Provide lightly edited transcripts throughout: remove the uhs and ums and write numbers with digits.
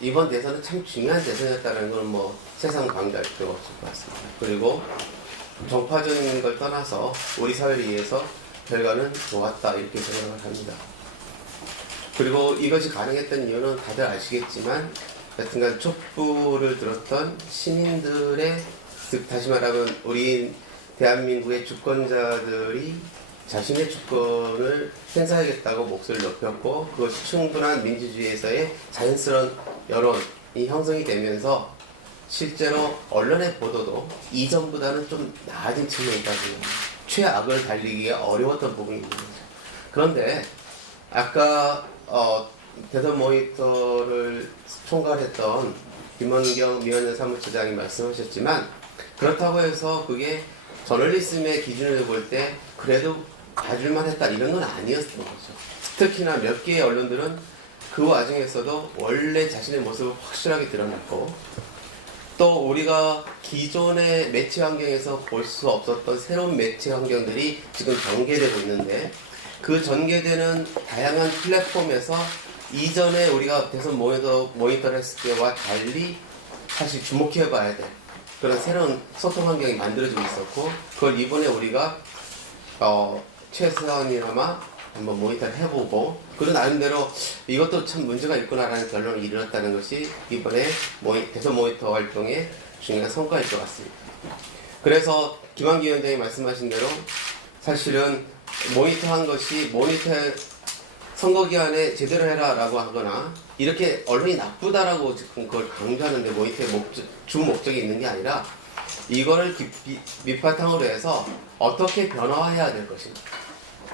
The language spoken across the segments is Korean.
이번 대선은 참 중요한 대선이었다는 건 뭐 세상 강조할 필요가 없을 것 같습니다. 그리고 정파적인 걸 떠나서 우리 사회를 위해서 결과는 좋았다 이렇게 생각을 합니다. 그리고 이것이 가능했던 이유는 다들 아시겠지만 여튼간 촛불을 들었던 시민들의, 즉 다시 말하면 우리 대한민국의 주권자들이 자신의 주권을 행사하겠다고 목소리를 높였고, 그것이 충분한 민주주의에서의 자연스러운 여론이 형성이 되면서 실제로 언론의 보도도 이전보다는 좀 나아진 측면이 있다고요. 최악을 달리기가 어려웠던 부분이 있는 거죠. 그런데 아까 대선 모니터를 총괄했던 김원경 미원연 사무처장이 말씀하셨지만, 그렇다고 해서 그게 저널리즘의 기준으로 볼 때 그래도 봐줄만 했다 이런 건 아니었던 거죠. 특히나 몇 개의 언론들은 그 와중에서도 원래 자신의 모습을 확실하게 드러냈고, 또 우리가 기존의 매체 환경에서 볼 수 없었던 새로운 매체 환경들이 지금 전개되고 있는데, 그 전개되는 다양한 플랫폼에서 이전에 우리가 대선 모니터를 했을 때와 달리 사실 주목해 봐야 될 그런 새로운 소통 환경이 만들어지고 있었고, 그걸 이번에 우리가 최소한이나마 한번 모니터를 해보고, 그런 나름대로 이것도 참 문제가 있구나라는 결론을 이르렀다는 것이 이번에 대선 모니터 활동의 중요한 성과일 것 같습니다. 그래서 김한기 위원장이 말씀하신 대로 사실은 모니터한 것이 선거 기간에 제대로 해라라고 하거나 이렇게 언론이 나쁘다라고 지금 그걸 강조하는데 모니터의 주 목적이 있는 게 아니라 이거를 밑바탕으로 해서 어떻게 변화해야 될 것인가,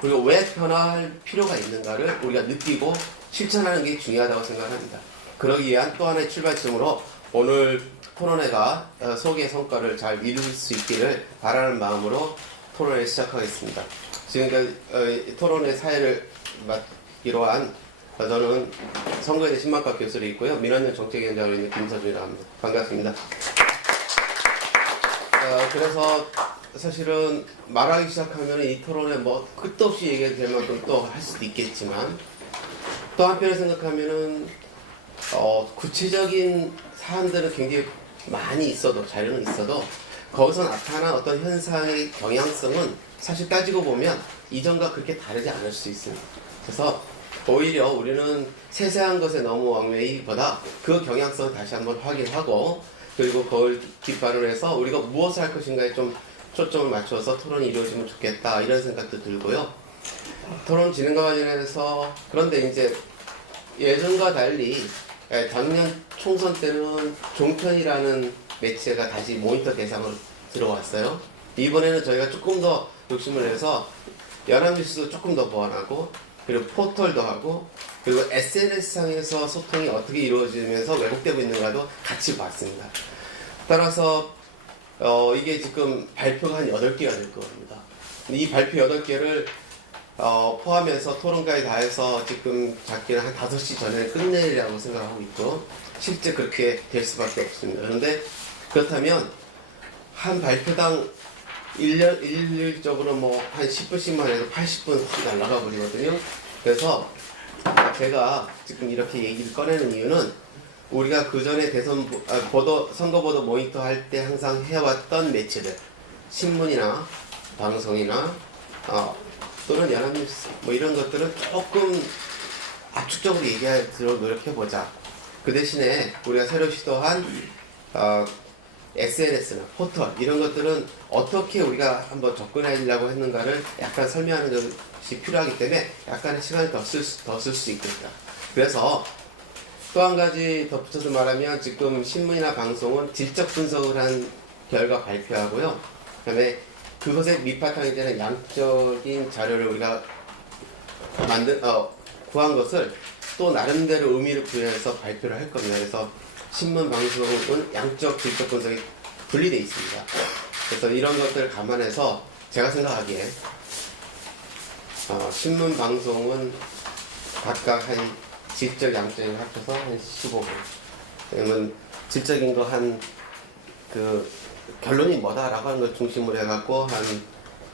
그리고 왜 변화할 필요가 있는가를 우리가 느끼고 실천하는 게 중요하다고 생각합니다. 그러기 위한 또 하나의 출발점으로 오늘 토론회가 소기의 성과를 잘 이룰 수 있기를 바라는 마음으로 토론회를 시작하겠습니다. 지금까지 토론회 사회를 맡기로 한 저는 선거에 대해 신망과 교수로 있고요. 민원연 정책위원장으로 있는 김서준이라고 합니다. 반갑습니다. 그래서 사실은 말하기 시작하면 이 토론에 뭐 끝도 없이 얘기해도 될 만큼 또 할 수도 있겠지만, 또 한편에 생각하면은 구체적인 사안들은 굉장히 많이 있어도, 자료는 있어도 거기서 나타난 어떤 현상의 경향성은 사실 따지고 보면 이전과 그렇게 다르지 않을 수 있습니다. 그래서 오히려 우리는 세세한 것에 너무 얽매이기보다 그 경향성을 다시 한번 확인하고, 그리고 그걸 기반으로 해서 우리가 무엇을 할 것인가에 좀 초점을 맞춰서 토론이 이루어지면 좋겠다 이런 생각도 들고요. 토론 진행과 관련해서, 그런데 이제 예전과 달리 작년 총선 때는 종편이라는 매체가 다시 모니터 대상으로 들어왔어요. 이번에는 저희가 조금 더 욕심을 내서 연합뉴스도 조금 더 보완하고, 그리고 포털도 하고, 그리고 SNS상에서 소통이 어떻게 이루어지면서 왜곡되고 있는가도 같이 봤습니다. 따라서 이게 지금 발표가 한 8개가 될 겁니다. 이 발표 8개를 포함해서 토론까지 다 해서 지금 작게는 한 5시 전에 끝내려고 생각하고 있고, 실제 그렇게 될 수밖에 없습니다. 그런데 그렇다면 한 발표당 일률적으로 뭐 한 10분씩만 해도 80분 확 날아가 버리거든요. 그래서 제가 지금 이렇게 얘기를 꺼내는 이유는, 우리가 그 전에 선거보도 모니터 할 때 항상 해왔던 매체들, 신문이나 방송이나 또는 연합뉴스 뭐 이런 것들은 조금 압축적으로 얘기하도록 노력해보자. 그 대신에 우리가 새로 시도한 SNS나 포털 이런 것들은 어떻게 우리가 한번 접근하려고 했는가를 약간 설명하는 것이 필요하기 때문에 약간의 시간을 더 쓸 수 있겠다. 그래서 또 한 가지 덧붙여서 말하면, 지금 신문이나 방송은 질적 분석을 한 결과 발표하고요. 그 다음에 그것의 밑바탕이 되는 양적인 자료를 우리가 구한 것을 또 나름대로 의미를 부여해서 발표를 할 겁니다. 그래서 신문, 방송은 양적, 질적 분석이 분리되어 있습니다. 그래서 이런 것들을 감안해서 제가 생각하기에 신문, 방송은 각각 한 질적, 양적을 합쳐서 한 15분. 그러면 질적인 거 결론이 뭐다라고 하는 걸 중심으로 해갖고 한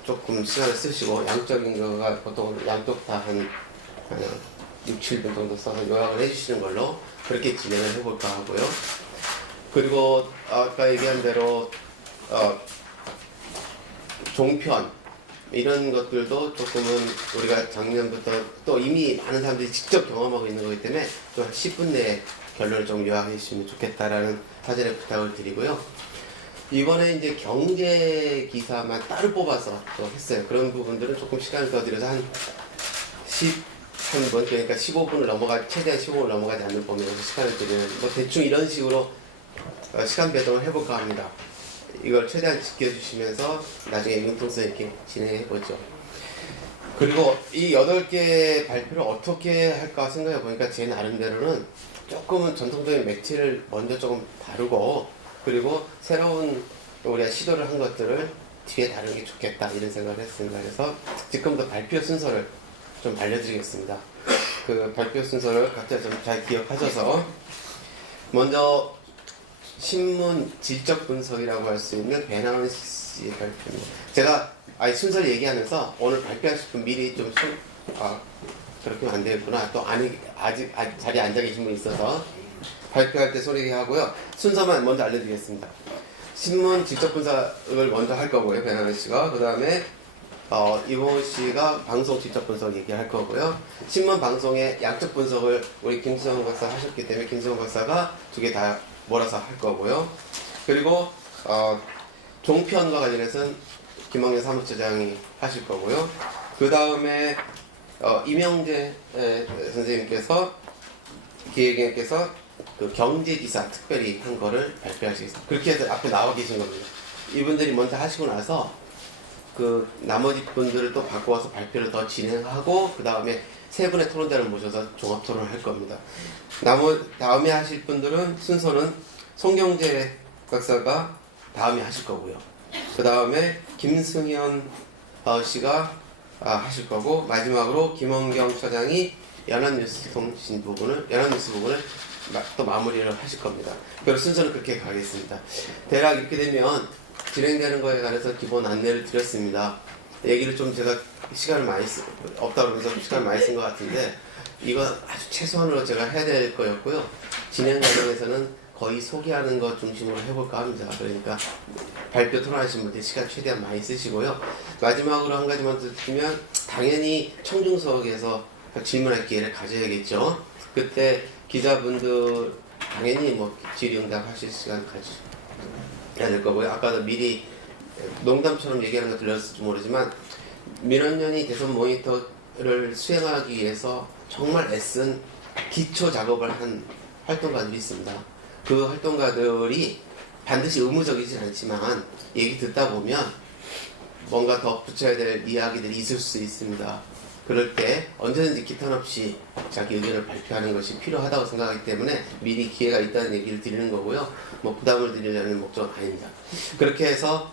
조금 시간을 쓰시고, 양적인 거가 보통 양쪽 다 한 6, 7분 정도 써서 요약을 해주시는 걸로 그렇게 진행을 해볼까 하고요. 그리고 아까 얘기한 대로 종편 이런 것들도 조금은 우리가 작년부터 또 이미 많은 사람들이 직접 경험하고 있는 거기 때문에 좀 한 10분 내에 결론을 좀 요약해 주시면 좋겠다라는 사전에 부탁을 드리고요. 이번에 이제 경제 기사만 따로 뽑아서 또 했어요. 그런 부분들은 조금 시간을 더 들여서 한 13분, 그러니까 15분을 최대한 15분을 넘어가지 않는 범위에서 시간을 드리는, 뭐 대충 이런 식으로 시간 배정을 해볼까 합니다. 이걸 최대한 지켜주시면서 나중에 융통성 있게 진행해보죠. 그리고 이 8개 발표를 어떻게 할까 생각해 보니까 제 나름대로는 조금은 전통적인 매체를 먼저 조금 다루고, 그리고 새로운 우리가 시도를 한 것들을 뒤에 다루는 게 좋겠다 이런 생각을 했습니다. 그래서 지금부터 발표 순서를 좀 알려드리겠습니다. 그 발표 순서를 각자 좀 잘 기억하셔서, 먼저 신문 질적 분석이라고 할 수 있는 배나은 씨의 발표입니다. 제가 순서를 얘기하면서 오늘 발표하실 분 미리 좀 그렇게 하면 안 되겠구나, 또 아직 자리에 앉아 계신 분이 있어서 발표할 때 소리 하고요. 순서만 먼저 알려드리겠습니다. 신문 질적 분석을 먼저 할 거고요, 배나은 씨가. 그 다음에 이봉호 씨가 방송 질적 분석 얘기할 거고요. 신문 방송의 양적 분석을 우리 김수영 박사 하셨기 때문에 김수영 박사가 두 개 다 몰아서 할 거고요. 그리고 종편과 관련해서는 김학래 사무처장이 하실 거고요. 그 다음에 이명재 선생님께서 기획위원께서 그 경제기사 특별히 한 거를 발표하시겠습니다. 그렇게 해서 앞에 나와 계신 겁니다. 이분들이 먼저 하시고 나서 그 나머지 분들을 또 바꿔와서 발표를 더 진행하고, 그 다음에 세 분의 토론자를 모셔서 종합 토론을 할 겁니다. 다음에 하실 분들은 순서는 송경재 박사가 다음에 하실 거고요. 그 다음에 김승현 씨가 하실 거고, 마지막으로 김원경 처장이 연합뉴스 부분을 또 마무리를 하실 겁니다. 그 순서는 그렇게 가겠습니다. 대략 이렇게 되면 진행되는 거에 관해서 기본 안내를 드렸습니다. 얘기를 좀 제가 없다 그러면서 시간을 많이 쓴 것 같은데, 이거 아주 최소한으로 제가 해야 될 거였고요. 진행 과정에서는 거의 소개하는 것 중심으로 해볼까 합니다. 그러니까 발표 토론하신 분들 시간 최대한 많이 쓰시고요. 마지막으로 한 가지만 더 드리면, 당연히 청중석에서 질문할 기회를 가져야겠죠. 그때 기자분들 당연히 뭐 질의응답 하실 시간 가져야 될 거고요. 아까도 미리 농담처럼 얘기하는 거 들렸을지 모르지만, 민원연이 대선 모니터를 수행하기 위해서 정말 애쓴 기초 작업을 한 활동가들이 있습니다. 그 활동가들이 반드시 의무적이진 않지만 얘기 듣다 보면 뭔가 더 붙여야 될 이야기들이 있을 수 있습니다. 그럴 때 언제든지 기탄 없이 자기 의견을 발표하는 것이 필요하다고 생각하기 때문에 미리 기회가 있다는 얘기를 드리는 거고요. 뭐 부담을 드리려는 목적은 아닙니다. 그렇게 해서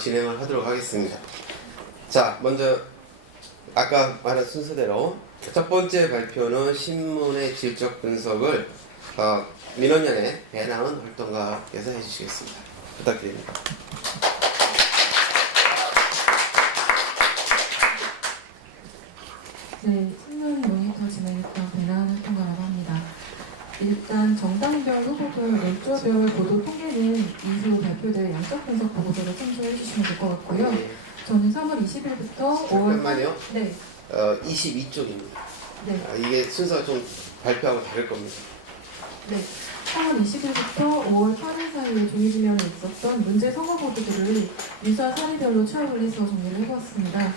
진행을 하도록 하겠습니다. 자, 먼저 아까 말한 순서대로 첫 번째 발표는 신문의 질적 분석을 민원연의 배나은 활동가께서 해주시겠습니다. 부탁드립니다. 네, 신문 모니터 진행했던 배나은 활동가라고 합니다. 일단 정당별 후보별, 연조별 보도 통계는 이후 발표될 양적 분석 보고서를 참조해 주시면 될 것 같고요. 저는 3월 20일부터 5월... 잠깐만요. 네. 22쪽입니다. 네. 이게 순서가 좀 발표하고 다를 겁니다. 네. 3월 20일부터 5월 8일 사이에 종이지면에 있었던 문제 선거 보도들을 유사 사례별로 취합을 해서 정리를 해보았습니다.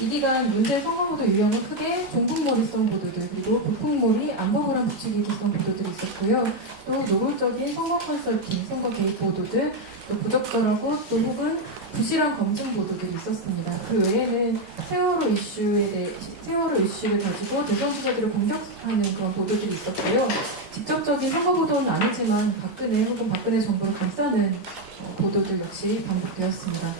이 기간 문제 선거보도 유형은 크게 종북몰이성 보도들, 그리고 북풍몰이 안보불안 부추기성 보도들이 있었고요. 또 노골적인 선거 컨설팅, 선거 개입 보도들, 또 부적절하고 또 혹은 부실한 검증 보도들이 있었습니다. 그 외에는 세월호 이슈를 가지고 대선 주자들을 공격하는 그런 보도들이 있었고요. 직접적인 선거 보도는 아니지만 박근혜 혹은 박근혜 정부를 감싸는 보도들 역시 반복되었습니다.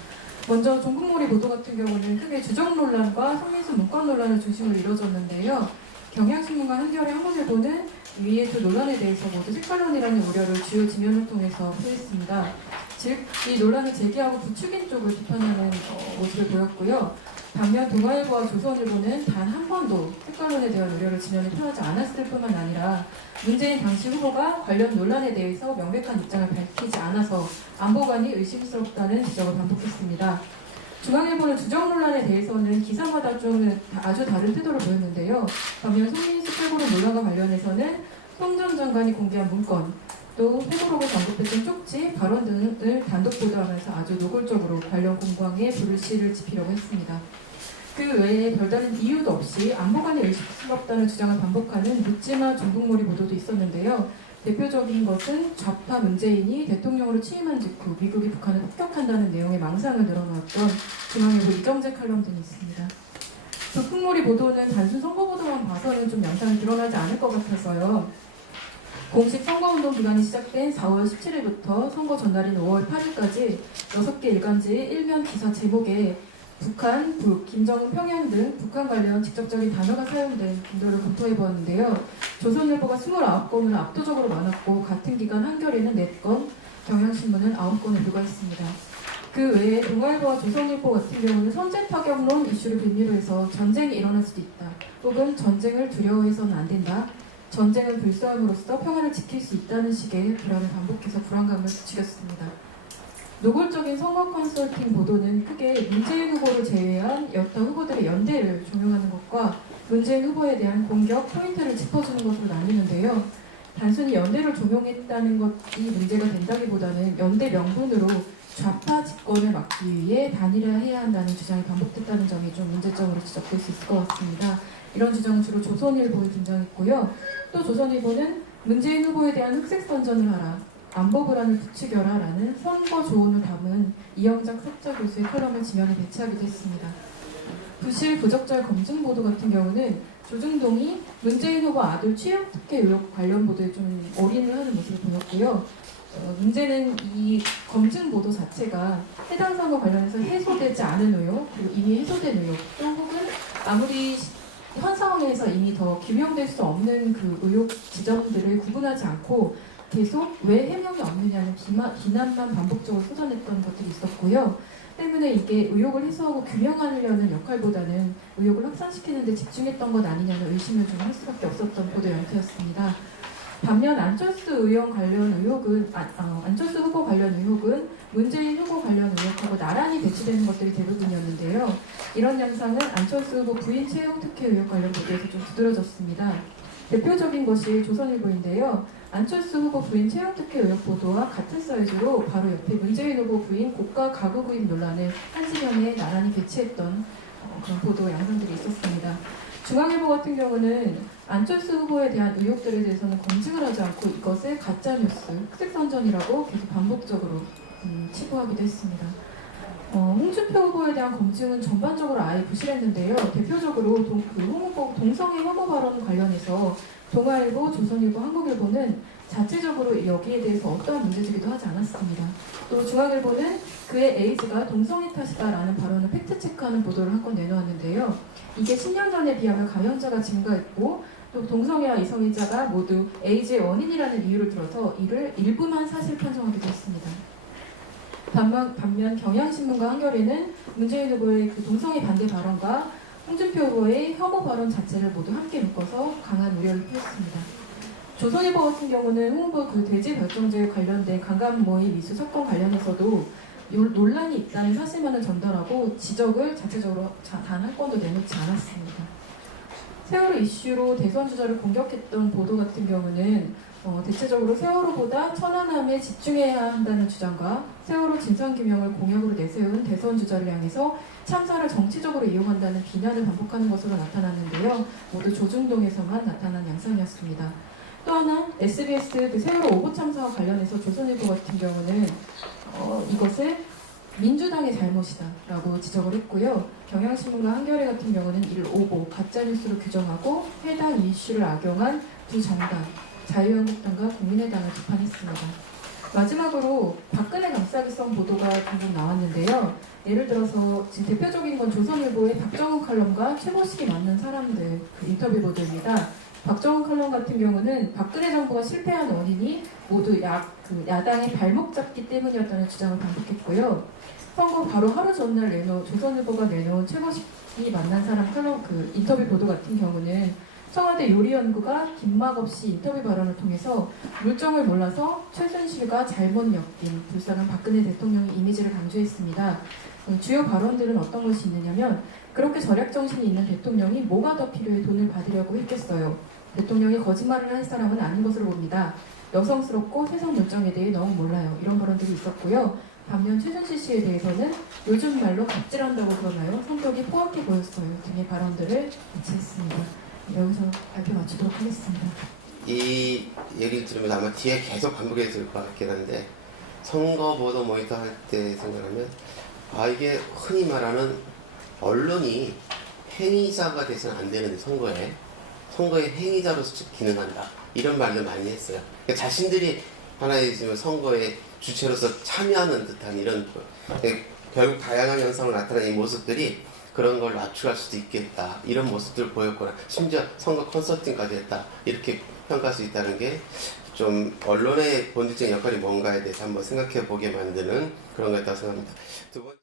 먼저 종북몰이 보도 같은 경우는 크게 주적 논란과 성민수 문건 논란을 중심으로 이루어졌는데요. 경향신문과 한겨레 한국일보는 위의 두 논란에 대해서 모두 색깔론이라는 우려를 주요 지면을 통해서 표했습니다. 즉, 이 논란을 제기하고 부추긴 쪽을 비판하는 모습을 보였고요. 반면 동아일보와 조선일보는 단 한 번도 색깔론에 대한 우려를 진영에 표하지 않았을 뿐만 아니라 문재인 당시 후보가 관련 논란에 대해서 명백한 입장을 밝히지 않아서 안보관이 의심스럽다는 지적을 반복했습니다. 중앙일보는 주정 논란에 대해서는 기사마다 좀 아주 다른 태도를 보였는데요. 반면 송민수 최고로 논란과 관련해서는 송 전 장관이 공개한 문건, 또 회고록을 언급했던 쪽지, 발언 등을 단독 보도하면서 아주 노골적으로 관련 공방에 불씨를 지피려고 했습니다. 그 외에 별다른 이유도 없이 안보관이 의심스럽다는 주장을 반복하는 묻지마 중국몰이 보도도 있었는데요. 대표적인 것은 좌파 문재인이 대통령으로 취임한 직후 미국이 북한을 폭격한다는 내용의 망상을 늘어놓았던 중앙일보 이정재 칼럼 등이 있습니다. 북풍몰이 보도는 단순 선거 보도만 봐서는 좀 양상이 드러나지 않을 것 같아서요. 공식 선거운동 기간이 시작된 4월 17일부터 선거 전날인 5월 8일까지 6개 일간지 일면 기사 제목에 북한, 북, 김정은, 평양 등 북한 관련 직접적인 단어가 사용된 분도를 검토해보았는데요. 조선일보가 29건으로 압도적으로 많았고 같은 기간 한겨레는 4건, 경향신문은 9건을 불과했습니다. 그 외에 동아일보와 조선일보 같은 경우는 선제 타격론 이슈를 빌미로 해서 전쟁이 일어날 수도 있다. 혹은 전쟁을 두려워해서는 안 된다. 전쟁을 불사함으로써 평화를 지킬 수 있다는 식의 불안을 반복해서 불안감을 부추겼습니다. 노골적인 선거 컨설팅 보도는 크게 문재인 후보를 제외한 여타 후보들의 연대를 종용하는 것과 문재인 후보에 대한 공격 포인트를 짚어주는 것으로 나뉘는데요. 단순히 연대를 종용했다는 것이 문제가 된다기보다는 연대 명분으로 좌파 집권을 막기 위해 단일화해야 한다는 주장이 반복됐다는 점이 좀 문제점으로 지적될 수 있을 것 같습니다. 이런 주장은 주로 조선일보에 등장했고요. 또 조선일보는 문재인 후보에 대한 흑색 선전을 하라, 안보 불안을 부추겨라 라는 선거 조언을 담은 이영작 석자 교수의 칼럼을 지면에 배치하기도 했습니다. 부실 부적절 검증 보도 같은 경우는 조중동이 문재인 후보 아들 취업 특혜 의혹 관련 보도에 좀 올인을 하는 모습을 보였고요. 문제는 이 검증 보도 자체가 해당 사고 관련해서 해소되지 않은 의혹, 그리고 이미 해소된 의혹, 또 혹은 아무리 현 상황에서 이미 더 규명될 수 없는 그 의혹 지점들을 구분하지 않고 계속 왜 해명이 없느냐는 비난만 반복적으로 쏟아냈던 것들이 있었고요. 때문에 이게 의혹을 해소하고 규명하려는 역할보다는 의혹을 확산시키는 데 집중했던 것 아니냐는 의심을 좀 할 수밖에 없었던 보도 연태였습니다. 반면 안철수 의원 관련 의혹은 안철수 후보 관련 의혹은 문재인 후보 관련 의혹하고 나란히 배치되는 것들이 대부분이었는데요. 이런 양상은 안철수 후보 부인 채용 특혜 의혹 관련 보도에서 좀 두드러졌습니다. 대표적인 것이 조선일보인데요. 안철수 후보 부인 채용 특혜 의혹 보도와 같은 사이즈로 바로 옆에 문재인 후보 부인 고가 가구 구입 논란을 한 시간에 나란히 배치했던 그런 보도 양상들이 있었습니다. 중앙일보 같은 경우는 안철수 후보에 대한 의혹들에 대해서는 검증을 하지 않고 이것을 가짜뉴스, 흑색선전이라고 계속 반복적으로 치부하기도 했습니다. 홍준표 후보에 대한 검증은 전반적으로 아예 부실했는데요. 대표적으로 홍 후보 동성애 혐오 발언 관련해서 동아일보, 조선일보, 한국일보는 자체적으로 여기에 대해서 어떠한 문제제기도 하지 않았습니다. 또 중앙일보는 그의 에이즈가 동성애 탓이다라는 발언을 팩트체크하는 보도를 한 건 내놓았는데요. 이게 10년 전에 비하면 감염자가 증가했고 또 동성애와 이성애자가 모두 에이즈의 원인이라는 이유를 들어서 이를 일부만 사실 판정하기도 했습니다. 반면 경향신문과 한겨레는 문재인 후보의 그 동성애 반대 발언과 홍준표 후보의 혐오 발언 자체를 모두 함께 묶어서 강한 우려를 표했습니다. 조선일보 같은 경우는 홍 후보 그 대지 결정제에 관련된 강간모의 미수 사건 관련해서도 논란이 있다는 사실만을 전달하고 지적을 자체적으로 단 한 건도 내놓지 않았습니다. 세월호 이슈로 대선 주자를 공격했던 보도 같은 경우는 대체적으로 세월호보다 천안함에 집중해야 한다는 주장과 세월호 진상규명을 공약으로 내세운 대선 주자를 향해서 참사를 정치적으로 이용한다는 비난을 반복하는 것으로 나타났는데요. 모두 조중동에서만 나타난 양상이었습니다. 또 하나 SBS 그 세월호 오보 참사와 관련해서 조선일보 같은 경우는 이것을 민주당의 잘못이다라고 지적을 했고요. 경향신문과 한겨레 같은 경우는 이를 오보, 가짜뉴스로 규정하고 해당 이슈를 악용한 두 정당, 자유한국당과 국민의당을 비판했습니다. 마지막으로 박근혜 감싸기성 보도가 종종 나왔는데요. 예를 들어서 지금 대표적인 건 조선일보의 박정훈 칼럼과 최고식이 맞는 사람들 그 인터뷰 보도입니다. 박정훈 칼럼 같은 경우는 박근혜 정부가 실패한 원인이 모두 야당의 발목 잡기 때문이었다는 주장을 반복했고요. 선거 바로 하루 전날 조선일보가 내놓은 최고식이 만난 사람 칼럼 인터뷰 보도 같은 경우는 청와대 요리연구가 긴막 없이 인터뷰 발언을 통해서 물정을 몰라서 최순실과 잘못 엮인 불쌍한 박근혜 대통령의 이미지를 강조했습니다. 주요 발언들은 어떤 것이 있느냐면 그렇게 절약 정신이 있는 대통령이 뭐가 더 필요해 돈을 받으려고 했겠어요. 대통령이 거짓말을 할 사람은 아닌 것으로 봅니다. 여성스럽고 세상 물정에 대해 너무 몰라요. 이런 발언들이 있었고요. 반면 최순실 씨에 대해서는 요즘 말로 갑질한다고 그러나요? 성격이 포악해 보였어요. 등의 발언들을 배치했습니다. 여기서 발표 마치도록 하겠습니다. 이 얘기를 들으면 아마 뒤에 계속 반복해서 들을 것 같긴 한데 선거 보도 모니터 할 때 생각하면 이게 흔히 말하는 언론이 행위자가 돼서는 안 되는 선거의 행위자로서 기능한다 이런 말도 많이 했어요. 그러니까 자신들이 하나의 지금 선거의 주체로서 참여하는 듯한 이런 결국 다양한 현상을 나타내는 이 모습들이 그런 걸 낮추할 수도 있겠다 이런 모습들을 보였거나 심지어 선거 컨설팅까지 했다 이렇게 평가할 수 있다는 게 좀 언론의 본질적인 역할이 뭔가에 대해서 한번 생각해 보게 만드는 그런 것 같다고 생각합니다. 두 번째